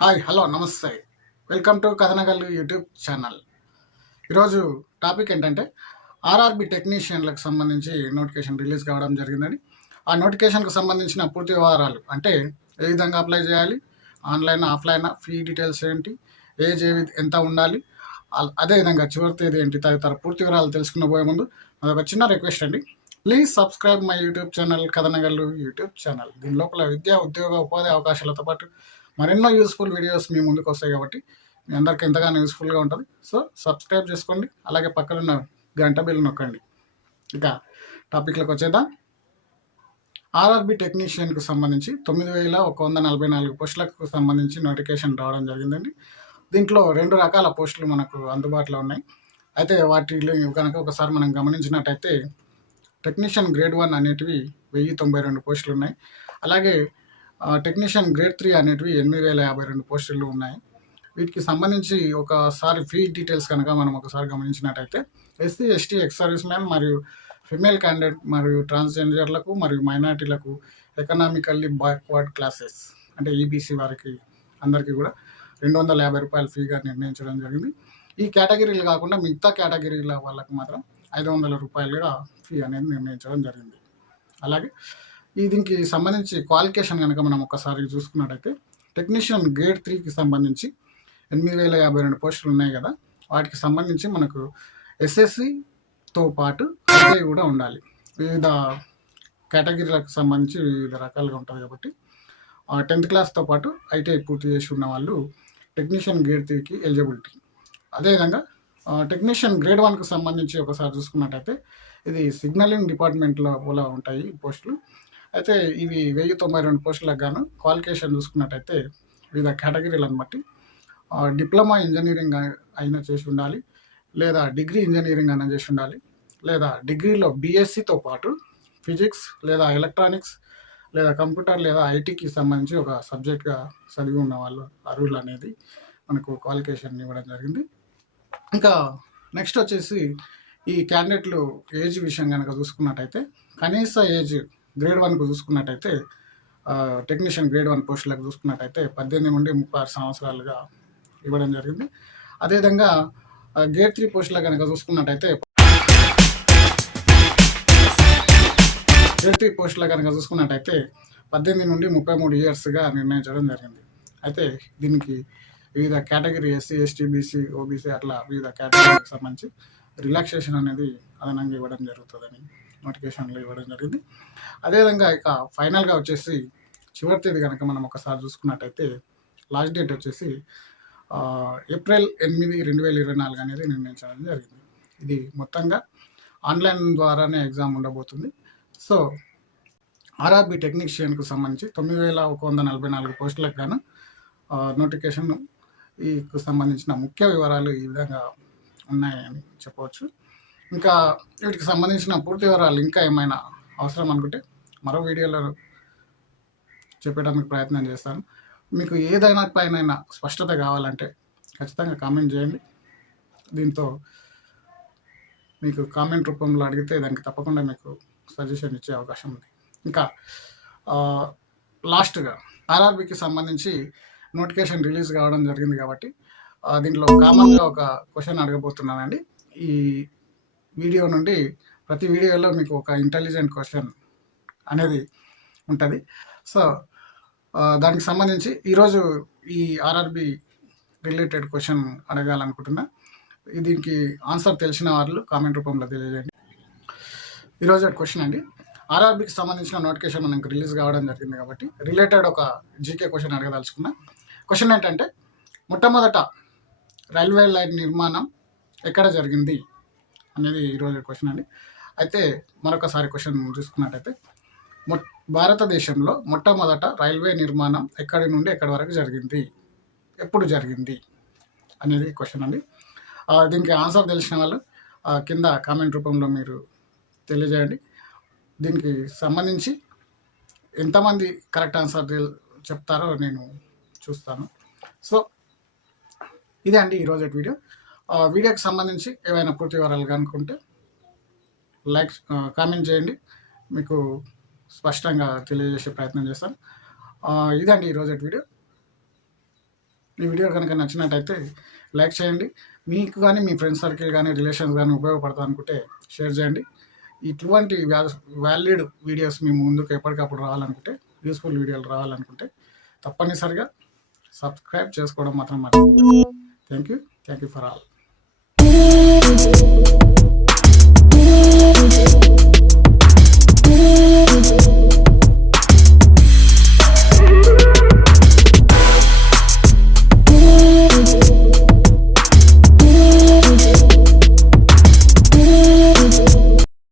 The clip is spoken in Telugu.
హాయ్ హలో నమస్తే. Welcome to Kathanagallu YouTube channel. ఈరోజు టాపిక్ ఏంటంటే ఆర్ఆర్బి టెక్నీషియన్లకు సంబంధించి నోటిఫికేషన్ రిలీజ్ కావడం జరిగిందని. ఆ నోటిఫికేషన్కి సంబంధించిన పూర్తి వివరాలు అంటే ఏ విధంగా అప్లై చేయాలి ఆన్లైన్ ఆఫ్లైన్ ఫీ డీటెయిల్స్ ఏంటి ఏజ్ ఏవి ఎంత ఉండాలి అదేవిధంగా చివరి తేదీ ఏంటి తదితర పూర్తి వివరాలు తెలుసుకున్న పోయే ముందు అదొక చిన్న రిక్వెస్ట్ అండి. Please subscribe my YouTube channel Kathanagallu YouTube channel. దీని లోపల విద్యా ఉద్యోగ ఉపాధి అవకాశాలతో పాటు మరెన్నో యూస్ఫుల్ వీడియోస్ మీ ముందుకు వస్తాయి కాబట్టి మీ అందరికీ ఎంతగానో యూస్ఫుల్గా ఉంటుంది. సో సబ్స్క్రైబ్ చేసుకోండి. అలాగే పక్కనున్న గంట బిల్ నొక్కండి. ఇక టాపిక్లోకి వచ్చేద్దాం. ఆర్ఆర్బి టెక్నీషియన్కు సంబంధించి తొమ్మిది వేల ఒక వంద నలభై నాలుగు పోస్టులకు సంబంధించి నోటిఫికేషన్ రావడం జరిగిందండి. దీంట్లో రెండు రకాల పోస్టులు మనకు అందుబాటులో ఉన్నాయి. అయితే వాటిలో కనుక ఒకసారి మనం గమనించినట్టయితే టెక్నీషియన్ గ్రేడ్ వన్ అనేటివి వెయ్యి తొంభై రెండు పోస్టులు ఉన్నాయి. అలాగే టెక్నీషియన్ గ్రేడ్ త్రీ అనేటివి ఎనిమిది వేల యాభై రెండు పోస్టులు ఉన్నాయి. వీటికి సంబంధించి ఒకసారి ఫీ డీటెయిల్స్ కనుక మనం ఒకసారి గమనించినట్టయితే SC ST ex service man మరియు ఫిమేల్ క్యాండిడేట్ మరియు ట్రాన్స్జెండర్లకు మరియు మైనార్టీలకు ఎకనామికల్లీ బ్యాక్వర్డ్ క్లాసెస్ అంటే ఈబీసీ వారికి అందరికీ కూడా రెండు వందల యాభై రూపాయల ఫీగా నిర్ణయించడం జరిగింది. ఈ కేటగిరీలు కాకుండా మిగతా కేటగిరీల వాళ్ళకు మాత్రం ఐదు వందల రూపాయలుగా ఫీ అనేది నిర్ణయించడం జరిగింది. అలాగే ఈ దీనికి సంబంధించి క్వాలిఫికేషన్ కనుక మనం ఒకసారి చూసుకున్నట్టయితే టెక్నీషియన్ గ్రేడ్ త్రీకి సంబంధించి ఎనిమిది వేల యాభై రెండు పోస్టులు ఉన్నాయి కదా వాటికి సంబంధించి మనకు ఎస్ఎస్సితో పాటు ఐటీఐ కూడా ఉండాలి. వివిధ కేటగిరీలకు సంబంధించి వివిధ రకాలుగా ఉంటుంది కాబట్టి టెన్త్ క్లాస్తో పాటు ఐటీఐ పూర్తి చేసి ఉన్న వాళ్ళు టెక్నీషియన్ గ్రేడ్ త్రీకి ఎలిజిబిలిటీ అదేవిధంగా టెక్నీషియన్ గ్రేడ్ వన్కి సంబంధించి ఒకసారి చూసుకున్నట్టయితే ఇది సిగ్నలింగ్ డిపార్ట్మెంట్లో కూడా ఉంటాయి పోస్టులు. అయితే ఇవి వెయ్యి తొంభై రెండు పోస్టులకు గాను క్వాలిఫికేషన్ చూసుకున్నట్టయితే వివిధ కేటగిరీలను బట్టి డిప్లొమా ఇంజనీరింగ్ అయినా చేసి ఉండాలి లేదా డిగ్రీ ఇంజనీరింగ్ అయినా చేసి ఉండాలి లేదా డిగ్రీలో బీఎస్సీతో పాటు ఫిజిక్స్ లేదా ఎలక్ట్రానిక్స్ లేదా కంప్యూటర్ లేదా ఐటీకి సంబంధించి ఒక సబ్జెక్ట్గా చదివి ఉన్న వాళ్ళు అర్హులు అనేది మనకు క్వాలిఫికేషన్ ఇవ్వడం జరిగింది. ఇంకా నెక్స్ట్ వచ్చేసి ఈ క్యాండిడేట్లు ఏజ్ విషయం కనుక చూసుకున్నట్టయితే కనీస ఏజ్ గ్రేడ్ వన్కు చూసుకున్నట్టయితే టెక్నీషియన్ గ్రేడ్ వన్ పోస్టులకు చూసుకున్నట్టయితే పద్దెనిమిది నుండి ముప్పై ఆరు సంవత్సరాలుగా ఇవ్వడం జరిగింది. అదేవిధంగా గేట్ త్రీ పోస్టులకు కనుక చూసుకున్నట్టయితే గేట్ త్రీ పోస్టులకు కనుక చూసుకున్నట్టయితే పద్దెనిమిది నుండి ముప్పై మూడు ఇయర్స్గా నిర్ణయించడం జరిగింది. అయితే దీనికి వివిధ category SC ST BC OBC అట్లా వివిధ కేటగిరీకి సంబంధించి రిలాక్సేషన్ అనేది అదనంగా ఇవ్వడం జరుగుతుందని నోటిఫికేషన్లు ఇవ్వడం జరిగింది. అదేవిధంగా ఇక ఫైనల్గా వచ్చేసి చివరి తేదీ కనుక మనం ఒకసారి చూసుకున్నట్టయితే లాస్ట్ డేట్ వచ్చేసి ఏప్రిల్ ఎనిమిది రెండు వేల ఇరవై నాలుగు అనేది నిర్ణయించడం జరిగింది. ఇది మొత్తంగా ఆన్లైన్ ద్వారానే ఎగ్జామ్ ఉండబోతుంది. సో ఆర్ఆర్బి టెక్నీషియన్కు సంబంధించి తొమ్మిది వేల ఒక వంద నలభై నాలుగు పోస్టులకు గాను ఆ, నోటిఫికేషన్ ఈకు సంబంధించిన ముఖ్య వివరాలు ఈ విధంగా ఉన్నాయని చెప్పవచ్చు. ఇంకా వీటికి సంబంధించిన పూర్తి వివరాలు ఇంకా ఏమైనా అవసరం అనుకుంటే మరో వీడియోలో చెప్పడానికి ప్రయత్నం చేస్తాను. మీకు ఏదైనా పైన స్పష్టత కావాలంటే ఖచ్చితంగా కామెంట్ చేయండి. దీంతో మీకు కామెంట్ రూపంలో అడిగితే దానికి తప్పకుండా మీకు సజెషన్ ఇచ్చే అవకాశం ఉంది. ఇంకా లాస్ట్గా ఆర్ఆర్బికి సంబంధించి నోటిఫికేషన్ రిలీజ్ కావడం జరిగింది కాబట్టి దీంట్లో కామన్గా ఒక క్వశ్చన్ అడగబోతున్నానండి. ఈ వీడియో నుండి ప్రతి వీడియోలో మీకు ఒక ఇంటెలిజెంట్ క్వశ్చన్ అనేది ఉంటుంది. సో దానికి సంబంధించి ఈరోజు ఈ ఆర్ఆర్బి రిలేటెడ్ క్వశ్చన్ అడగాలనుకుంటున్నా. దీనికి ఆన్సర్ తెలిసిన వాళ్ళు కామెంట్ రూపంలో తెలియజేయండి. ఈరోజు క్వశ్చన్ అండి. ఆర్ఆర్బికి సంబంధించిన నోటిఫికేషన్ మనకు రిలీజ్ కావడం జరిగింది కాబట్టి రిలేటెడ్ ఒక జీకే క్వశ్చన్ అడగదలుచుకున్నా. క్వశ్చన్ ఏంటంటే మొట్టమొదట రైల్వే లైన్ నిర్మాణం ఎక్కడ జరిగింది? అనేది ఈరోజు క్వశ్చన్ అండి. అయితే మరొకసారి క్వశ్చన్ చూసుకున్నట్టయితే మొ భారతదేశంలో మొట్టమొదట రైల్వే నిర్మాణం ఎక్కడి నుండి ఎక్కడి వరకు జరిగింది? ఎప్పుడు జరిగింది? అనేది క్వశ్చన్ అండి. దీనికి ఆన్సర్ తెలిసిన వాళ్ళు ఆ, కింద కామెంట్ రూపంలో మీరు తెలియజేయండి. దీనికి సంబంధించి ఎంతమంది కరెక్ట్ ఆన్సర్ చెప్తారో నేను చూస్తాను. సో ఇదే అండి ఈరోజు వీడియో. వీడియోకి సంబంధించి ఏమైనా పూర్తి వివరాలు కనుక్కుంటే లైక్ కామెంట్ చేయండి. మీకు స్పష్టంగా తెలియజేసే ప్రయత్నం చేస్తాను. ఇదండి ఈరోజు వీడియో. ఈ వీడియో కనుక నచ్చినట్టయితే లైక్ చేయండి. మీకు కానీ మీ ఫ్రెండ్స్ సర్కిల్ కానీ రిలేషన్స్ కానీ ఉపయోగపడతా అనుకుంటే షేర్ చేయండి. ఇటువంటి వ్యాలిడ్ వీడియోస్ మీ ముందుకు ఎప్పటికప్పుడు రావాలనుకుంటే యూస్ఫుల్ వీడియోలు రావాలనుకుంటే తప్పనిసరిగా సబ్స్క్రైబ్ చేసుకోవడం మాత్రం మర్చిపోకండి. Thank you. Thank you for all. Thank you.